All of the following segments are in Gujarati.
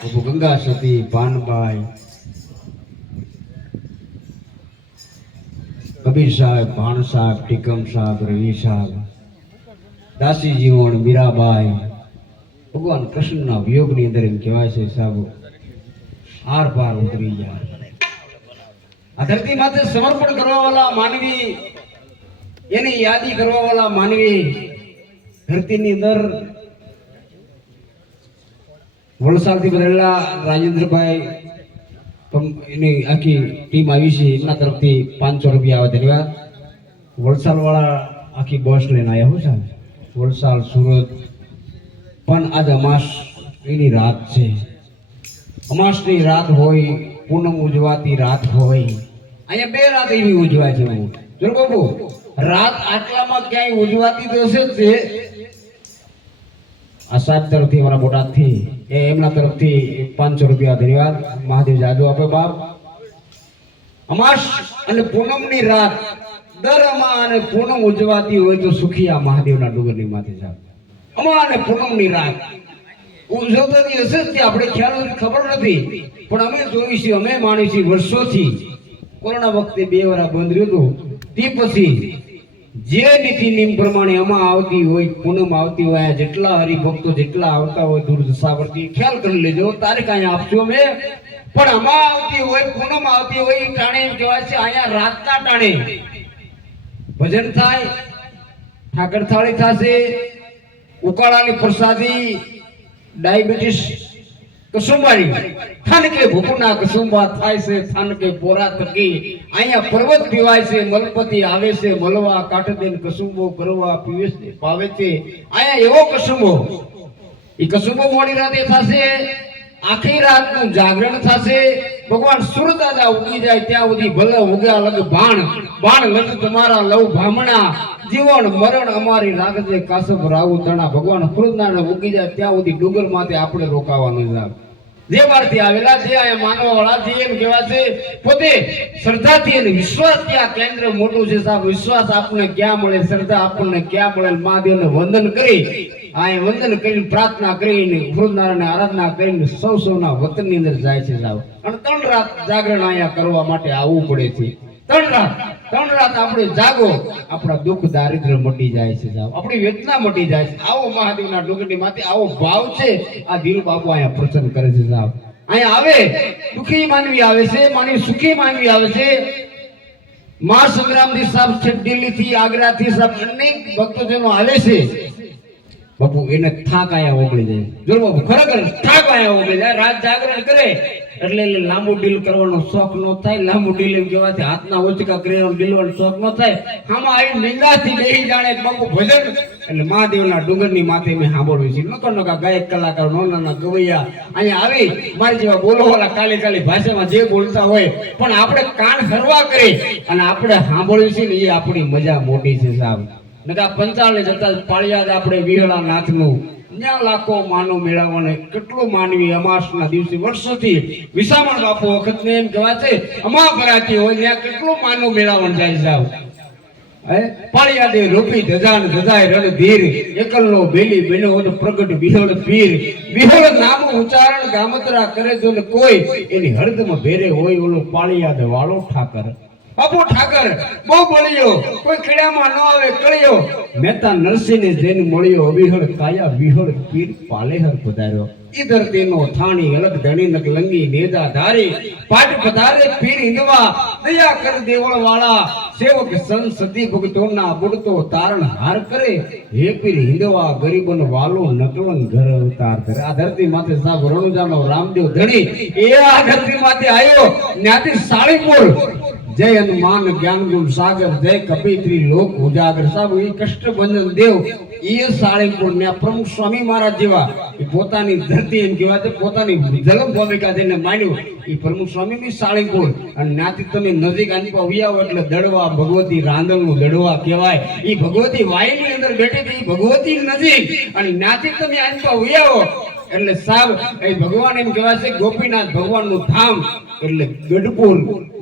બાપુ ગંગા સતી, ભાનભાઈ, કબીર સાહેબ, ભાણ સાહેબ, ટીકમ સાહેબ, રવિ સાહેબ, દાસી જીવણ, મીરાબાઈ, ભગવાન કૃષ્ણના વિયોગની અંદર એમ કહેવાય છે સાહેબ આર પાર ઉતરી ગયા. આ ધરતી માથે સમર્પણ કરવા વાળા માનવી, એની યાદી કરવા વાળા માનવી ધરતીની અંદર વલસાડથી બદલેલા રાજેન્દ્રભાઈ એની આખી ટીમ આવી છે, એમના તરફથી 500 રૂપિયા આવે. ધન્યવાદ. વલસાડ વાળા આખી બસ લઈને આવ્યા હોય સાહેબ, વલસાડ, સુરત. પણ આજ અમાસ એની રાત છે. અમાસની રાત હોય, પૂનમ ઉજવાતી રાત હોય. અહીંયા 2 રાત એવી ઉજવાય છે. જો બાબુ રાત આટલામાં ક્યાંય ઉજવાતી તો હશે જ છે. આ સાહેબ તરફથી, અમારા બોટાદથી, એમના તરફથી 500 રૂપિયા. ધન્યવાદ. મહાદેવ જાદુ આપે બાપ. અમાસ અને પૂનમની રાત દર અમા અને પૂનમ ઉજવાતી હોય તો સુખિયા મહાદેવના ડુંગરની માથે જાવ. અમા અને પૂનમની રાત ઉજવતાની હશે જ, આપણે ખ્યાલ ખબર નથી, પણ અમે જોઈ છીએ, અમે માણી છીએ વર્ષોથી. કોરોના વખતે 2 વાર બંધ રહ્યું હતું, તે પછી જે નીતિ નિયમ પ્રમાણે અમા આવતી હોય, પૂનમ આવતી હોય, જેટલા હરિભક્તો જેટલા આવતા હોય દૂરદશાવર્તી, ખ્યાલ કરી લેજો. તારીખ અહીંયા આપશું અમે. પણ અમા આવતી હોય, પૂનમ આવતી હોય, એ ટાણે એમ કહેવાય છે અહીંયા રાતના ટાણે ભજન થાય, ઠાકર થાળી થશે, ઉકાળાની પ્રસાદી, ડાયાબિટીસ કસુંબારી, થાનકે ભૂકુના કસુંબા થાય છે, થાનકે પોરા તકી અહીંયા પર્વત પીવાય છે, મલપતિ આવે છે, મલવા કાઠદેન કસુંબો કરવા પીવે છે, પાવે છે. અહીંયા એવો કસુંબો, એ કસુંબો મોડી રાતે થશે, આખી રાતનું જાગરણ થશે. ભગવાન સૂરદાદા ઉગી જાય ત્યાં સુધી ભલે ઉગ્યા લગ બાણ, બાણ લગ તમારા લવ ભામણા, જીવન મરણ અમારી રાખજે કાસબ રાહુ તણા. ભગવાન સૂરદાદા ઉગી જાય ત્યાં સુધી ડુંગર માથે આપણે રોકાવાનું છે. જે વારથી આવેલા છે અહીંયા માનવા વાળા છે, એમ કહેવાય છે પોતે શ્રદ્ધાથી અને વિશ્વાસથી આ કેન્દ્ર મોટું છે સાહેબ. વિશ્વાસ આપણને ક્યાં મળે, શ્રદ્ધા આપણને ક્યાં મળે. મહાદેવને વંદન કરી, અહીંયા વંદન કરીને પ્રાર્થના કરીને સૂર્યનારાયણને આરાધના કરીને સૌના વતનની અંદર જાય છે સાહેબ. અને 3 રાત જાગરણ અહીંયા કરવા માટે આવવું પડે છે. 3 રાત આપણે જાગો, આપણા દુઃખ દારિદ્ર મટી જાય છે સાહેબ, આપણી વેદના મટી જાય છે. આવો મહાદેવના ડુંગરની માથે આવો ભાવ છે. આ ધીરુ બાપુ અહીંયા પ્રસન્ન કરે છે સાહેબ. અહીંયા આવે દુઃખી માનવી આવે છે, માનવી સુખી માનવી આવે છે. મા સંગ્રામથી સાહેબ છે, દિલ્હીથી, આગ્રાથી સાહેબ અનેક ભક્તજનો આવે છે. બાપુ એને થાક આયા ઓગળી જાય. જો બાપુ ખરેખર થાક આયા ઓગળી જાય. રાત જાગરણ કરે એટલે લાંબુ ડીલ કરવાનો શોખ ન થાય. લાંબુ ડીલ એમ કહેવાથી હાથના ઓચકા કરીને ડીલવાનો શોખ ન થાય. આમાં આવી નિંદાથી બેહી જાણે બાપુ ભજન એટલે મહાદેવના ડુંગરની માથે મેં સાંભળ્યું છે. નકા ગાયક કલાકાર, નાના ગવૈયા અહીંયા આવી મારી જેવા બોલવાળા કાલી ભાષામાં જે બોલતા હોય, પણ આપણે કાન હરવા કરી અને આપણે સાંભળ્યું છે ને, એ આપણી મજા મોટી છે સાહેબ. નકા 45 જતા પાળિયાદ આપણે વિહળા નાથનું ત્યાં લાખો માનો મેળવવાને કેટલું માનવી અમાસના દિવસે વર્ષોથી વિસામણ બાપુ વખતને એમ કહેવાય છે અમા ભરાતી હોય ત્યાં કેટલું માનો મેળવણ જાય સાહેબ. પાળિયાદે રૂપી ધજાન ધજાય રણધીર, એકલનો બેલી બન્યો હોત પ્રગટ વિહળ પીર. વિહળ નામ ઉચ્ચારણ ગામતરા કરે જો ને કોઈ, એની હૃદયમાં ભેરે હોય ઓલો પાળિયાદ વાળો ઠાકર. બાપુ ઠાકર બહુ બોલ્યો, કોઈ ખેડામાં ન આવે કળ્યો. મહેતા નરસિંહને જેને મળ્યો, અવિહળ કાયા વિહળ પીર પાલેહર પધાર્યો. ઈ ધરતીનો થાણી અલગ ધણી નક લંગી નેજા ધારી, પાટ પધારે પીર હિંદવા, દયા કર દેવળ વાળા. સેવક સંત સતી ભક્તોના બુડતો તારણ હાર કરે, હે પીર હિંદવા ગરીબન વાલો નકલન ઘર અવતાર કરે. આ ધરતી માથે સાહેબ રણુજાનો રામદેવ ધણી એ આ ધરતી માથે આવ્યો. ત્યાંથી સાળીપુર જય હનુમાન જ્ઞાન ગુણ સાગર, જય કપિત્રી લોક ઉજાગર. સાહેબ એ કષ્ટભંજન દેવ એ સાળીપુર ને પ્રમુખ સ્વામી મહારાજ જેવા એ પોતાની ધરતી એમ કહેવાય છે, પોતાની જલમ ભૂમિકા થઈને માન્યું એ પ્રમુખ સ્વામી ની સાળીપુર. અને ત્યાંથી તમે નજીક આંપા વ્યાવો એટલે દડવા ભગવતી રાંદલનું દડવા કહેવાય. એ ભગવતી વાયની અંદર બેઠી હતી, ભગવતી નજીક, અને ત્યાંથી તમે આંપા વ્યાવો એટલે સાહેબ એ ભગવાન એમ કહેવાય છે ગોપીનાથ ભગવાનનું ધામ એટલે ગઢપુર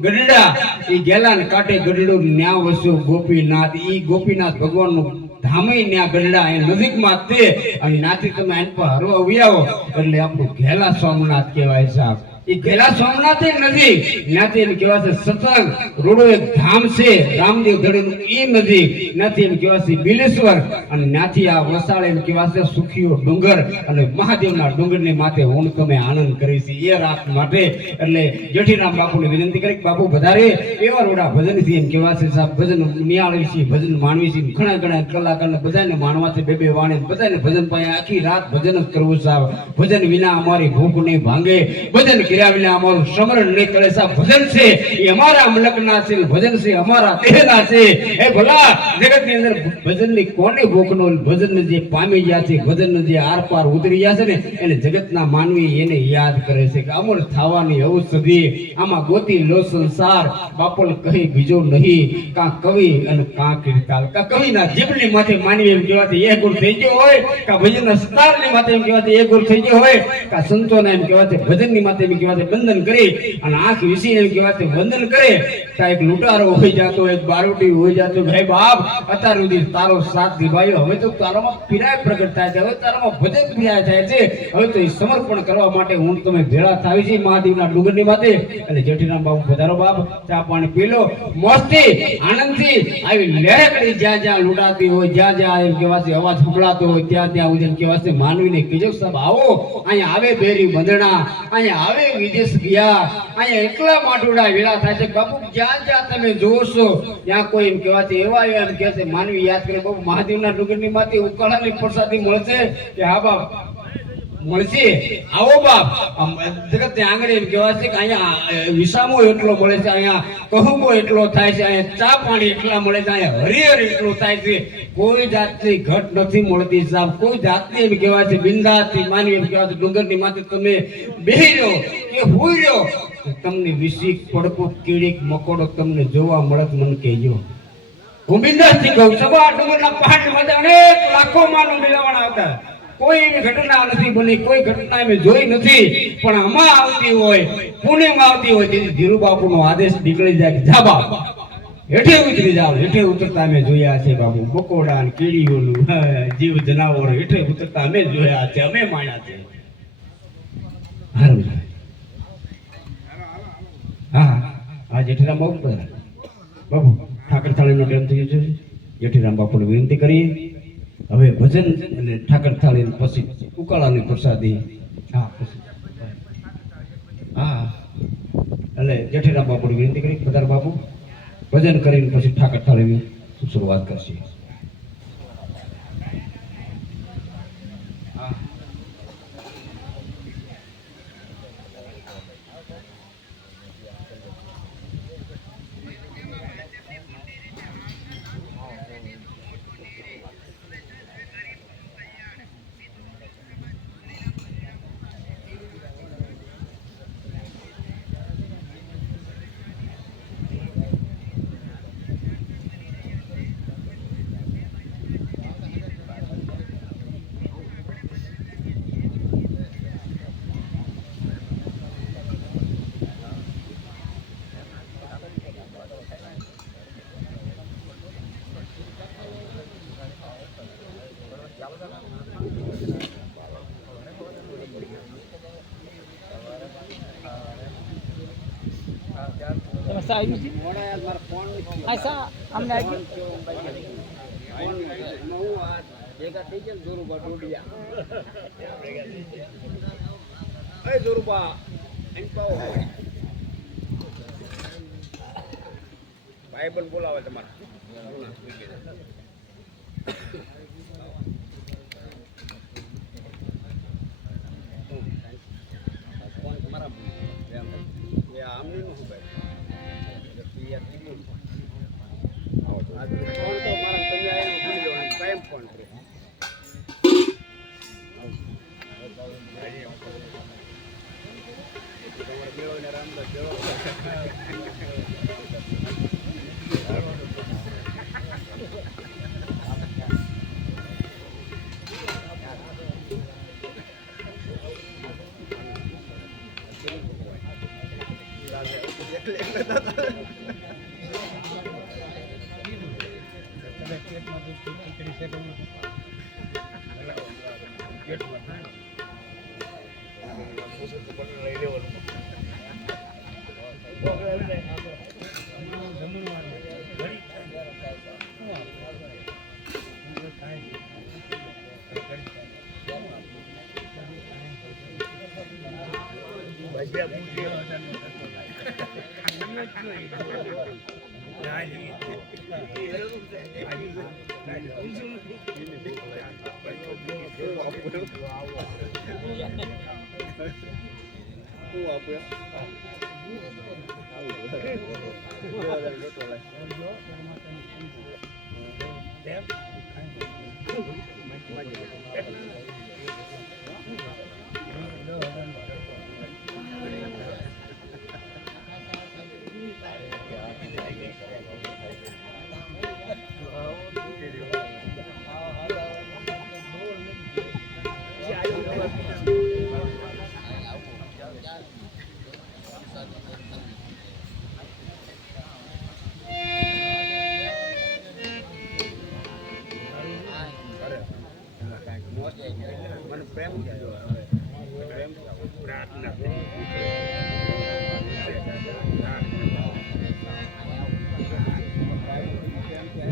ગઢડા એ ગેલાન કાંઠે ગઢડું ન્યા વસ્યો ગોપીનાથ. ઈ ગોપીનાથ ભગવાનનું ધામે ન્યા ગઢડા એ નજીકમાં તે અને નાથી તમે આન પર હરવા ઉયાવો એટલે આપણું ઘેલા સોમનાથ કહેવાય સાહેબ. એ ઘેલા સોમનાથ નજીક ત્યાંથી એમ કહેવાય છે સત્સંગ રોડો એક ધામ છે રામદેવ ધડીનું એ નજીક ત્યાંથી એમ કહેવાય છે બિલેશ્વર અને ત્યાંથી આ વસાળે એમ કહેવાય છે સુખીઓ ડુંગર અને મહાદેવના ડુંગરની માથે હું તમે આનંદ કરી છે એ રાત માટે. એટલે જેઠીરામ બાપુને વિનંતી કરી બાપુ વધારે એવા રોડા ભજનથી એમ કહેવાય છે સાહેબ ભજન નિહાળી છે ભજન માનવી છે ઘણા ઘણા કલાકારને બધાને માણવા છે બે વાણી બધાને ભજન પાસે આખી રાત ભજન જ કરવું સાહેબ. ભજન વિના અમારી ભૂખ નહીં ભાંગે ભજન કર્યા વિના અમારું સમરણ નહીં કરે સાહેબ. ભજન છે એ અમારા મલકના છે ભજન છે અમારા દેહના છે. એ ભલા જગતની અંદર ભજનની કોને ભૂખનો ભજન જે પામી ગયા છે ભજન જે આર પાર ઉતરી ગયા છે ને એને જગતના માનવી એને યાદ કરે છે કે અમર થવાની ઔષધિ આમાં ગોતી લો સંસાર બાપોલ કહી બીજો નહીં કા કવિ અને કા કીર્તાલ કા કવિના જીભની માથે માનવી એમ કહેવાથી એ ગુણ થઈ ગયો હોય કા ભજનના સ્ટારની માથે એમ કહેવાથી એ ગુણ થઈ ગયો હોય કા સંતોના એમ કહેવાથી ભજનની માથે એમ કહેવાથી બંધન કરી અને આંખ વિસીને એમ કહેવાથી વંદન કરે કા એક લૂંટારો હોય જાતો એક બારોટી હોય જાતો ભાઈ બાપ અત્યાર સુધી તારો સાથ નિભાયો હવે તો તારામાં પીરાય પ્રગટ થાય છે હવે તારામાં ભજન પીરાય થાય છે હવે તો એ સમર્પણ કરવા માટે હું તમે ભેળા થાય છે મહાદેવના ડુંગરની માથે. એટલે જેઠીરામ બાપુ પધારો બાપ ચા પાણી પી લો મોજથી આનંદથી આવી લહેરકડી જ્યાં જ્યાં લૂંટાતી હોય જ્યાં જ્યાં એમ કહેવાશે અવાજ સંભળાતો હોય ત્યાં ત્યાં ઉજન કહેવાશે માનવીને કીજો સાહેબ આવો અહીંયા આવે બેરી બંધણા અહીંયા આવે વિદેશ ગયા અહીંયા એટલા માટુડા વેળા થાય છે બાપુ જ્યાં જ્યાં તમે જોશો ત્યાં કોઈ એમ કહેવાશે એવા એમ કહેશે માનવી યાદ કરે બાપુ મહાદેવના ડુંગરની માથે ઉકાળાની પ્રસાદી મળશે કે હા બાપ મળશે આવો બાપ. જગત આંગણે એમ કહેવાય છે કે અહીંયા વિસામો એટલો મળે છે અહીંયા કહુંબો એટલો થાય છે અહીંયા ચા પાણી એટલા મળે છે અહીંયા હરિહર એટલો થાય છે કોઈ જાતની ઘટ નથી મળતી સાહેબ. કોઈ જાતની એમ કહેવાય છે બિંદાથી માનવી એમ કહેવાય છે ડુંગરની માથે તમે બેહી રહ્યો કે હુઈ રહ્યો તમને વિસીક પડકો કીડીક મકોડો તમને જોવા મળત મને કહેજો. હું બિંદાસથી કહું સભા ડુંગરના પહાડ માટે અનેક લાખો માનવ મેળવવાના આવતા કોઈ એવી ઘટના નથી બની કોઈ ઘટના અમે જોઈ નથી પણ આમાં આવતી હોય પુણેમાં આવતી હોય તેથી ધીરુ બાપુનો આદેશ નીકળી જાય જા બાપ હેઠે ઉતરી જાવ. હેઠે ઉતરતા અમે જોયા છે બાપુ બકોડા ને કીડીઓનું જીવ જનાવરો હેઠે ઉતરતા અમે જોયા છે અમે માણ્યા છે. હા હા જેઠીરામ બાપુ બાપુ ઠાકર થાળીનો ટાઈમ થઈ ગયો છે. જેઠીરામ બાપુને વિનંતી કરીએ હવે ભજન અને ઠાકર થાળી પછી ઉકાળાની પ્રસાદી. હા હા એટલે જેઠીરામ બાપુની વિનંતી કરી પધાર બાપુ ભજન કરીને પછી ઠાકર થાળીની શરૂઆત કરશે. ભાઈ પણ બોલાવે તમારે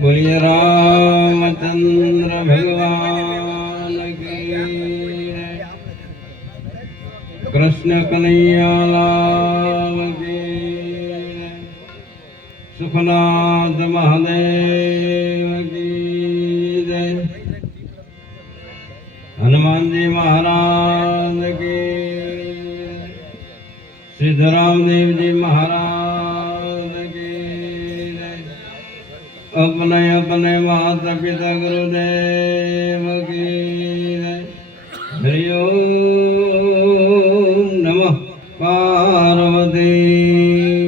बोलिए रामचंद्र भगवान की जय। कृष्ण कन्हैया लाल की जय। सुखनाथ महादेव की जय। हनुमान जी महाराज की जय। सिद्धराम देव जी महाराज की जय। अपने अपने माता पिता गुरुदेव की जय। हरि ओम नमः पार्वती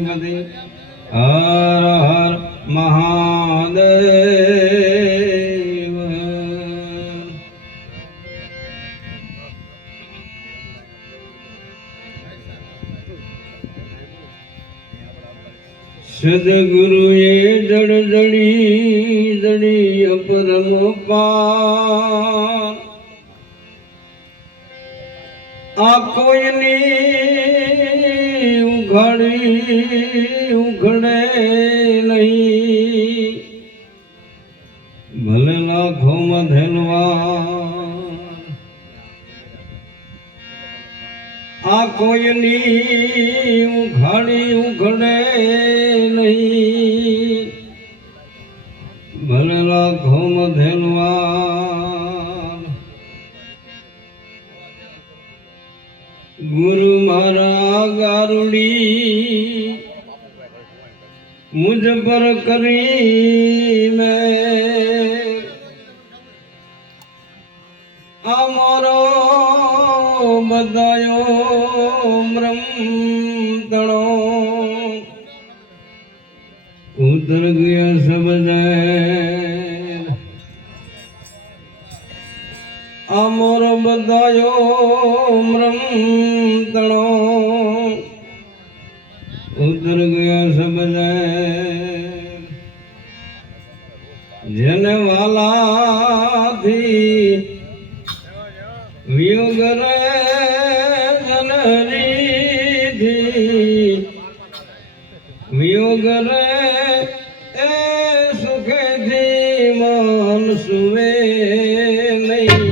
पति हर हर महादेव। सदगुरु ये जड़ जड़ी जड़ी अपरम पार आ कोयनी उघड़ी उघड़े नहीं भले लाखों मधेलवार आ कोयनी उघड़ी उघड़े नहीं भले लाखों मधेलवार गुरु मारा गारुड़ी मुझ पर करी मैं अमरो बदायो म्रम तणो उतर गया सब जैन अमर बदायो म्रम तणो उतर गया सब जैन जन वाला थी वियोग रे जनरी थी वियोग रे ए सुखे थी मन सुवे नहीं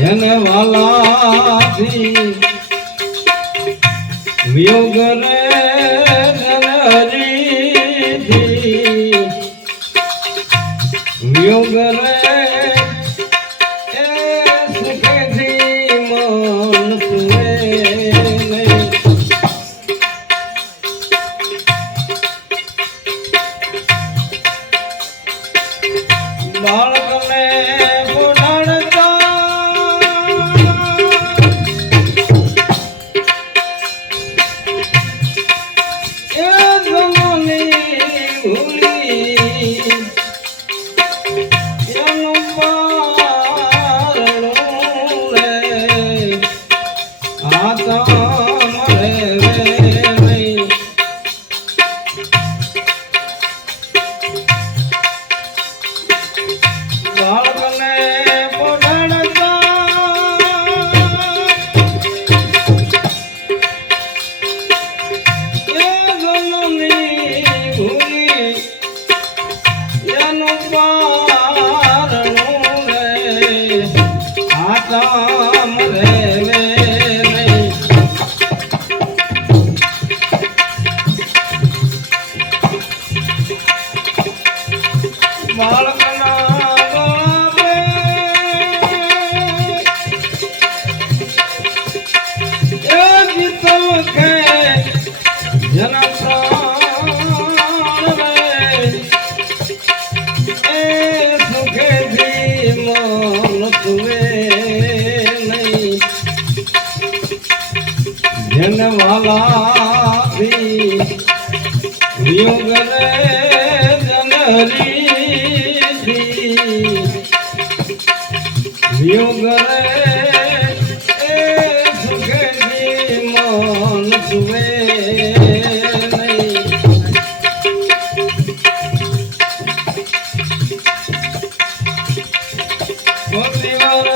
जन वाला थी वियोग रे जनरी थी वियोग रे ए सुखे थी मन सुवे नहीं बालक ने बुढ़ाड़ता ए जमानी भूली यनु पारणो रे आता मरे वे नहीं વાલાથી વિયોગ રે જનરીથી વિયોગ રે એ સુખેથી મન સુવે નહીં. પરિવાર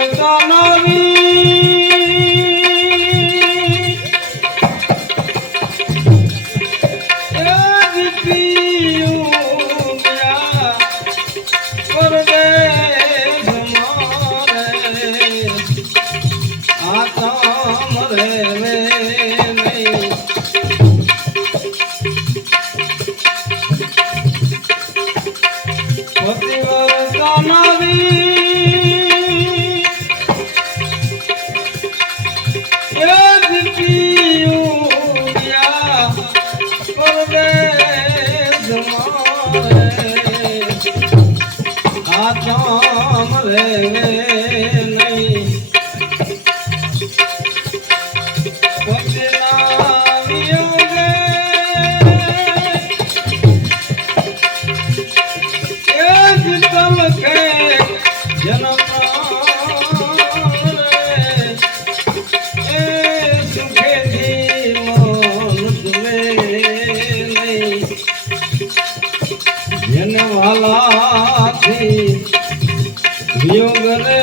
વિયોગ રે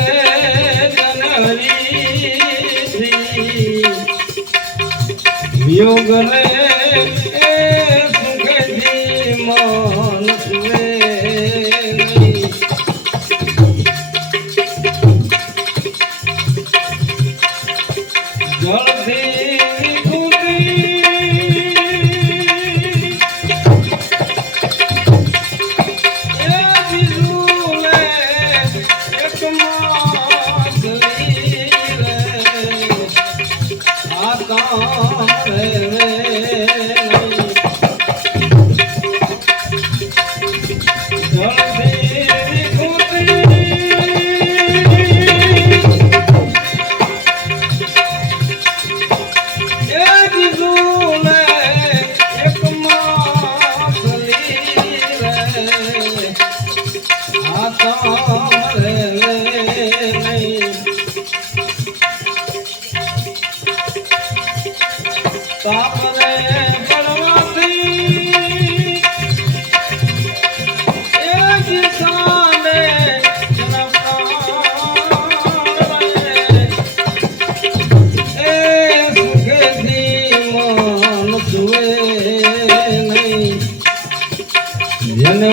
જનરીથી વિયોગ રે એ સુખેથી મન સુવે નહીં. જળથી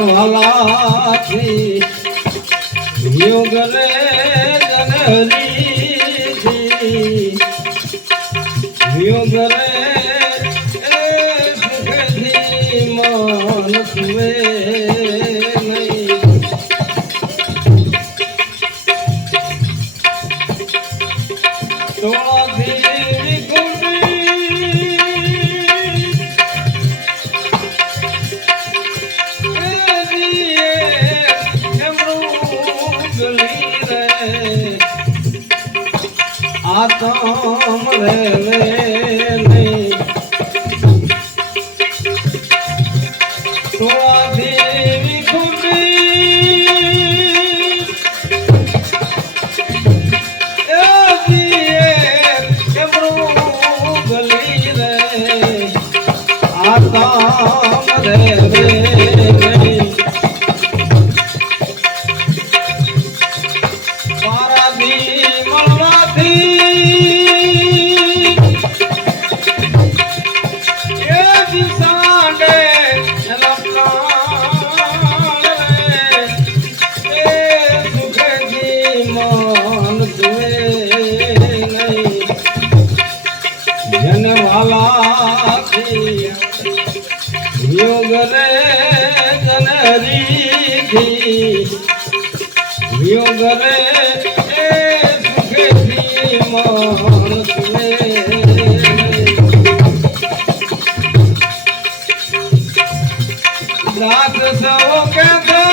વાલાથી વિયોગ રે જનરીથી વિયોગ રે એ સુખેથી મન સુવે નહીં. ટોળાથી આતમ રે નહીં. ટોળાથી આતમ રે નહીં. પારાથી મળવાથી એ દિશાડે એ સુખેથી મન સુવે નહીં. જન વાલાથી વિયોગ રે જનરીથી વિયોગ રે એ સુખેથી મન સુવે નહીં. દાસ સૌ કહેતો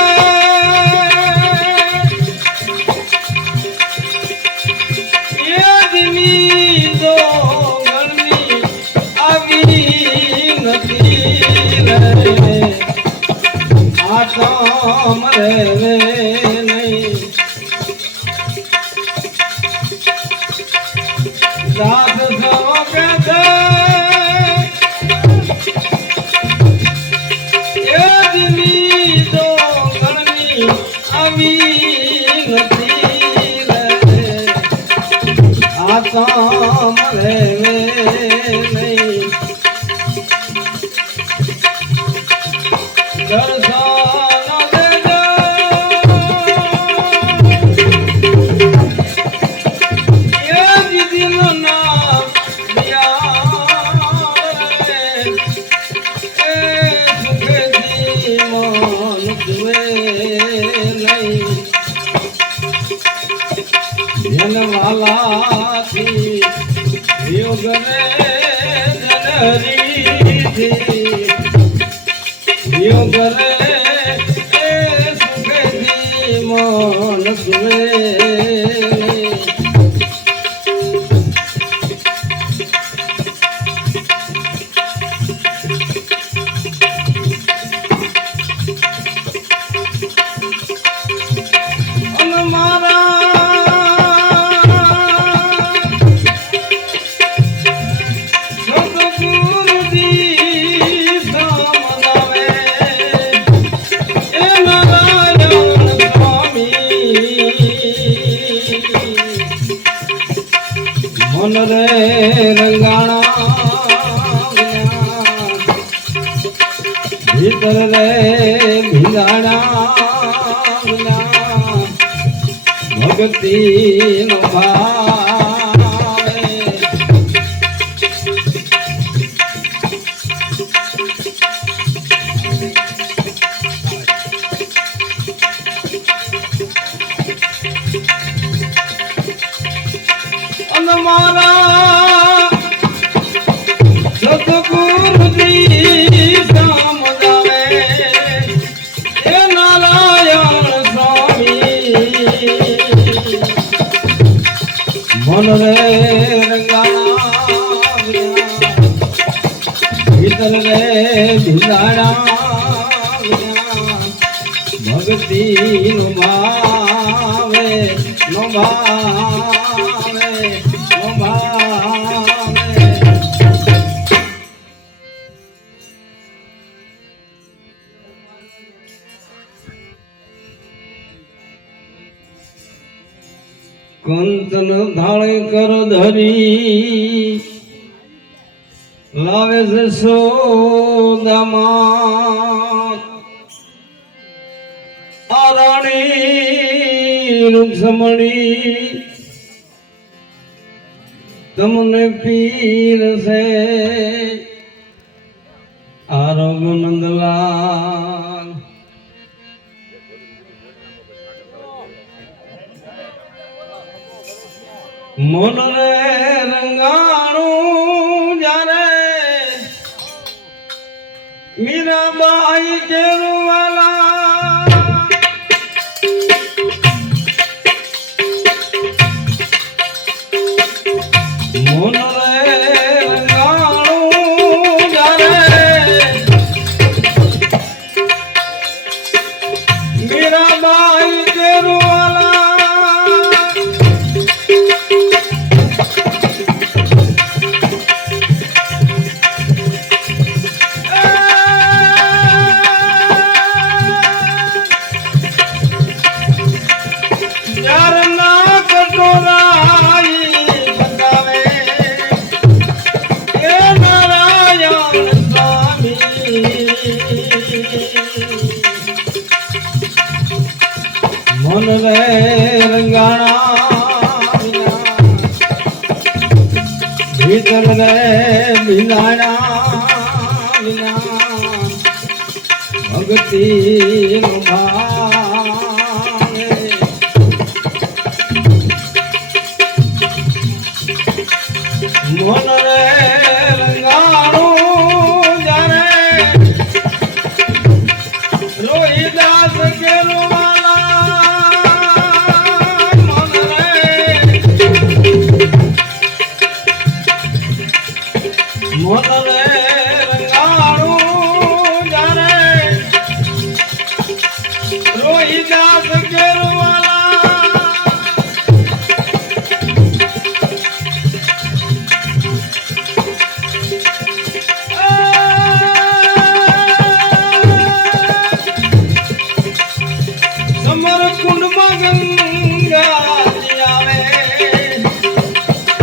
એ દિની તો ગરમી આવી રે નહીં દાસ સૌ કે છે એ દિલી તો ગણની આવી નથી રે આ કામ રે નહીં દર્શન દેજો એ દીદીનું નામ દિયા રે એ સુખેથી મન જુએ નહીં જનવાલાથી યોગ રે જનરીથી યોગ રે એ સુખેથી મન જુએ અને મારા સદગુરુજી સમજાવે એ નારાયણ સ્વામી મન રે રંગાણા ભીતર રે ભીંગાણા ભક્તિ નો ભાવે અને મારા સદગુરુજી સમજાવે એ નારાયણ સ્વામી મન રે રંગાણા ભીતર રે ભીંગાણા ભક્તિ નો ભાવે નો ભાવે નો ભાવે કંચન ધાળે કર ધરી લાવે છે સોદામાં આ રાણી રૂક્ષમણી તમને પીર છે આ રઘુનંદલાલ મન રે રંગાણું જ્યારે મીરાબાઈ કેરવાલા મન રે રંગાણું જ્યારે મીરાબાઈ કેરવાલા મન રે રંગાણા ભીતર રે ભીંગાણા ભક્તિ નો ભાવે મન રે રંગાણું જ્યારે રોહિદાસ કેરવાલા મન રે રંગાણું જ્યારે રોહિદાસ ગંગાજી આવે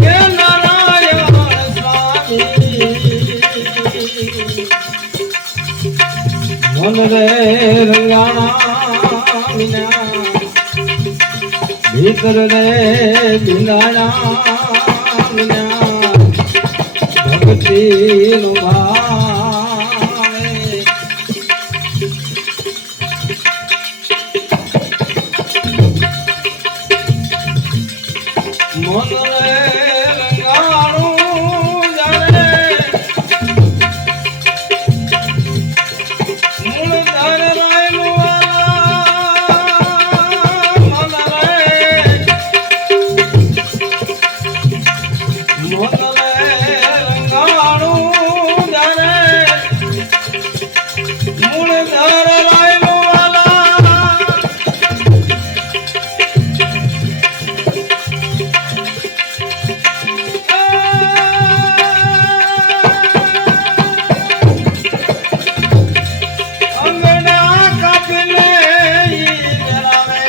હે નારાયણ સ્વામી મન રે રંગાણા વિના ભીતર રે બિલાણા વિના ભક્તિ નો ભાવે મન રે રંગાણું જાણે મૂળ ધર રાયલું વાલા મન રે રંગાણું જાણે મૂળ ધર રાયલું વાલા અંગના કાપીને ઈ જલાવે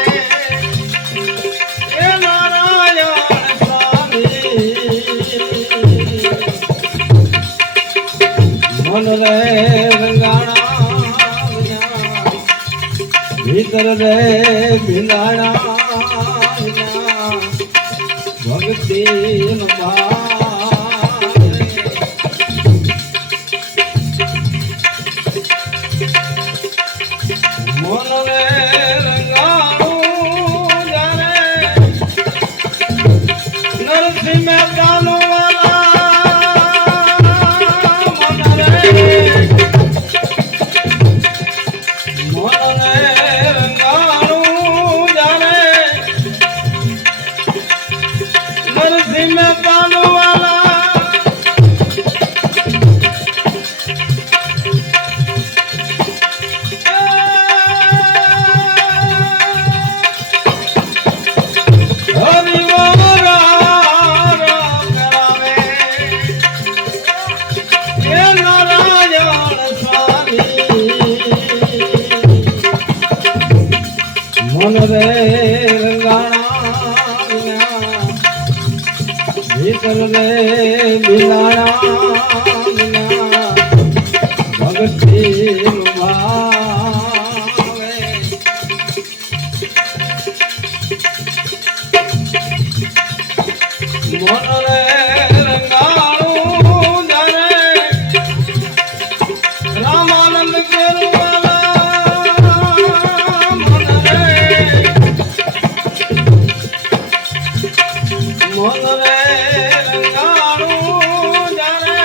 એ નારાયણ સ્વામી મન રે રંગાણા વિના ભીતર રે ભીલાણા વિના ભક્તિ નો ભાવે મન રે રંગાણું જાણે નરસિંહ મહેતાનો વાલા મન રે રંગાણું જાણે નરસિંહ મહેતાનો વાલા મન રે રંગાણા વિના ભીતર રે બિલાણા વિના ભક્તિ નો ભાવે મન રે રંગાણું જાણે રામાનંદ કેરુવાલા મન રે રંગાણું જાણે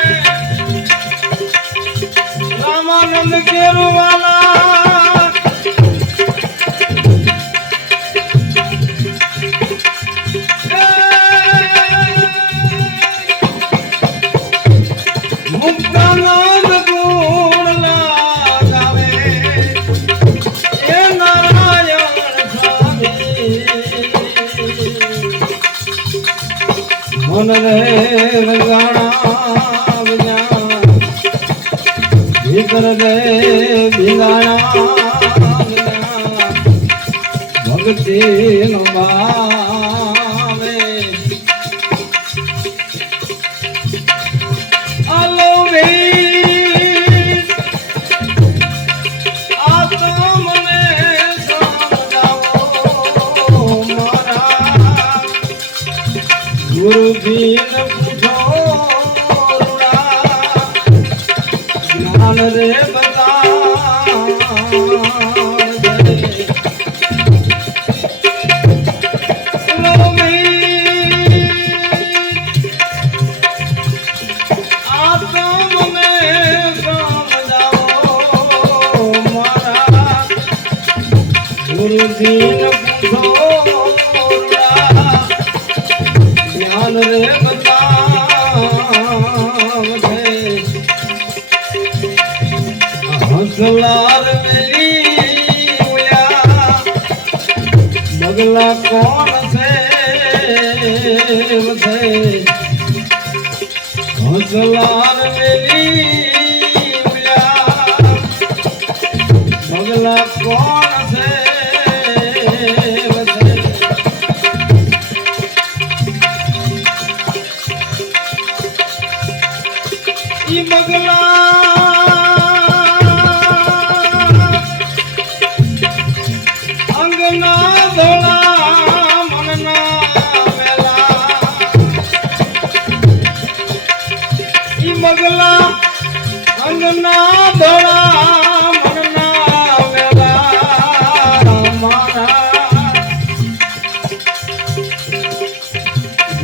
રામાનંદ કેરુવાલા મુક્તાનંદ ગુણ લાગાવે એ નારાયણ સ્વામી મન રે રંગાણા વિના ભીતર રે બિલાણા વિના ભક્તિ નો ભાવે આલો વીર આ તો મને સમજાવો મારા ગુરુજીને પૂછો જ્ઞાન રે ગુરુજીને પૂછો જ્ઞાન રે બતાવજે હંસલાલ મેલી ઉયા બગલા કોણ છે હંસલાલ મેલી ઉયા બગલા કોણ છે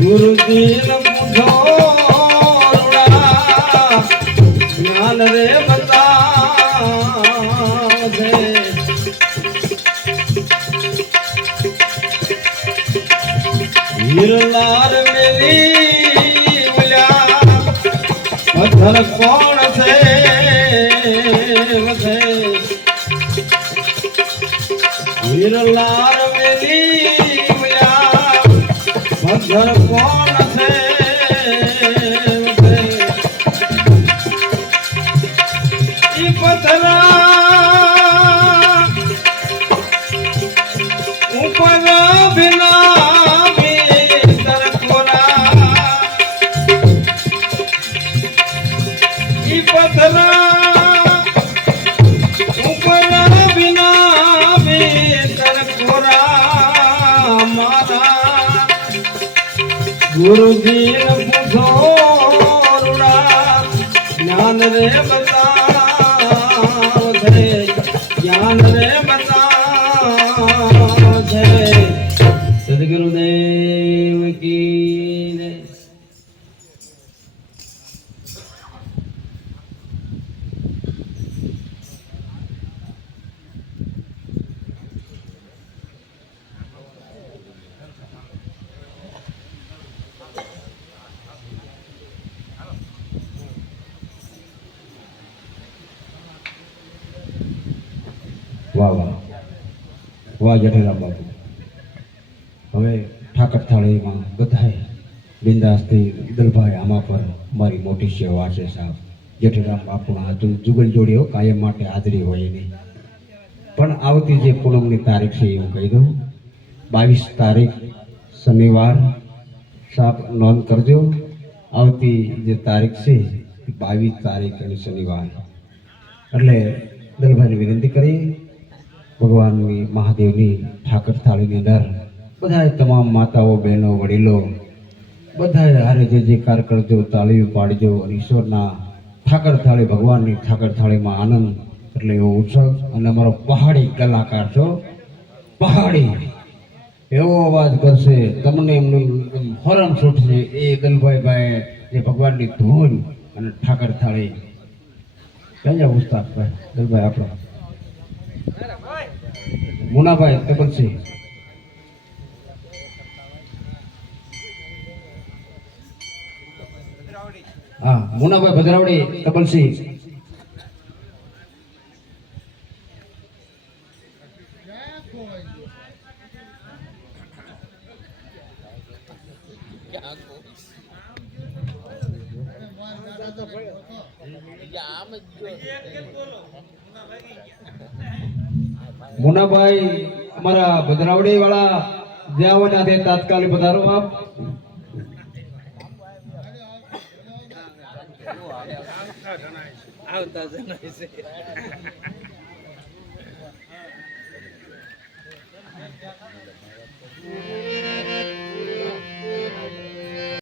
ગુરુજીને પૂછો રૂડા, જ્ઞાન રે બતાવશે. હીરલાલ મેલી ઉલ્યા પથ્થર કોણ છે વસે. હીરલાલ મેલી ઉલ્યા પથ્થર કોણ છે વસે. ઈ પથ્થરા ઉપર બિના ભીતર ખોરા. ઈ પથ્થરા ઉપર બિના ભીતર ખોરા. મારા ગુરુજીને પૂછો રૂડા, જ્ઞાન રે બતાવશે. જ્ઞાન રે બતાવશે. સદગુરુદેવ કી જય. વાહ વાહ વાહ જઠેરામ બાપુ. હવે ઠાકર થાળીમાં બધાએ બિંદાસથી દલભાઈ આમાં પર મારી મોટી સેવા છે સાહેબ. જેઠીરામ બાપુના જુગલ જોડીઓ કાયમ માટે હાજરી હોય નહીં. પણ આવતી જે પૂનમની તારીખ છે એવું કહી દઉં, 22 તારીખ શનિવાર સાહેબ નોંધ કરજો. આવતી જે તારીખ છે 22 તારીખ અને શનિવાર. એટલે દલભાઈને વિનંતી કરી ભગવાનની મહાદેવની ઠાકર થાળીની અંદર બધાએ તમામ માતાઓ બહેનો વડીલો બધાએ હારે જે કાર કરજો, તાળીઓ પાડજો અને ઈશ્વરના ઠાકર થાળી ભગવાનની ઠાકર થાળીમાં આનંદ એટલે એવો ઉત્સવ. અને અમારો પહાડી કલાકાર છો, પહાડી એવો અવાજ કરશે તમને એમનું હરમ છૂટશે. એ દલભાઈ જે ભગવાનની ધૂન અને ઠાકર થાળી કયા ઉસ્તાદ ભાઈ દલભાઈ આપણો મુનાભાઈ તબલસી. હા મુનાભાઈ ભદ્રાવડી તબલસી. મુનાભાઈ અમારા ભદ્રાવડી વાળા જ્યાં હોય ત્યાં તાત્કાલિક પધારો આપ. આવતા જણાય છે.